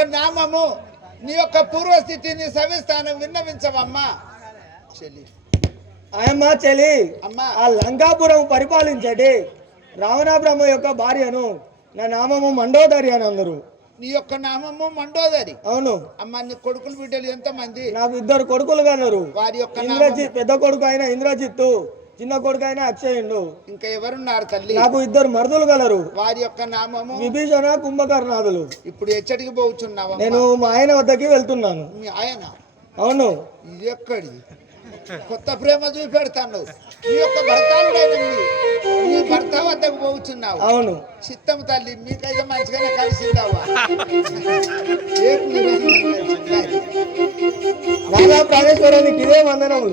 యొక్క నామము నీ యొక్క పూర్వస్థితిని సవిస్థానం విన్నవించవమ్మా. చెల్లి. ఆయమ్మ చెలి అమ్మా. ఆ లంకాపురం పరిపాలించటి రావణ బ్రహ్మ యొక్క భార్యను నా నామము మండోదరి అని అందరు. నీ యొక్క నామము మండోదరి. అవును. అమ్మా నీ కొడుకులు బిడ్డలు ఎంతమంది? నాకు ఇద్దరు కొడుకులు కన్నారు వారి యొక్క ఇంద్రజిత్ పెద్ద కొడుకు అయిన ఇంద్రజిత్తు. చిన్న కొడుకు అయిన అక్షయుడు. ఇంకా ఎవరున్నారు తల్లి? నాకు ఇద్దరు మరుదులు కలరు వారి యొక్క నామము? విభీషణ కుంభకర్ణాదులు. ఇప్పుడు ఎచ్చటికి పోతున్నావా నేను మా ఆయన వద్దకి వెళ్తున్నాను. మీ ఆయన? అవును. ఇది ఎక్కడి? కొత్త ప్రేమ చూపెడతాను. నీ యొక్క మీ- నీ భర్త వద్దకు పోతున్నావు. అవును. చిత్తం తల్లి మీకైతే మంచిగానే కలిసిందావా? రాధా ప్రాణేశ్వరానికి ఇదే వందనములు.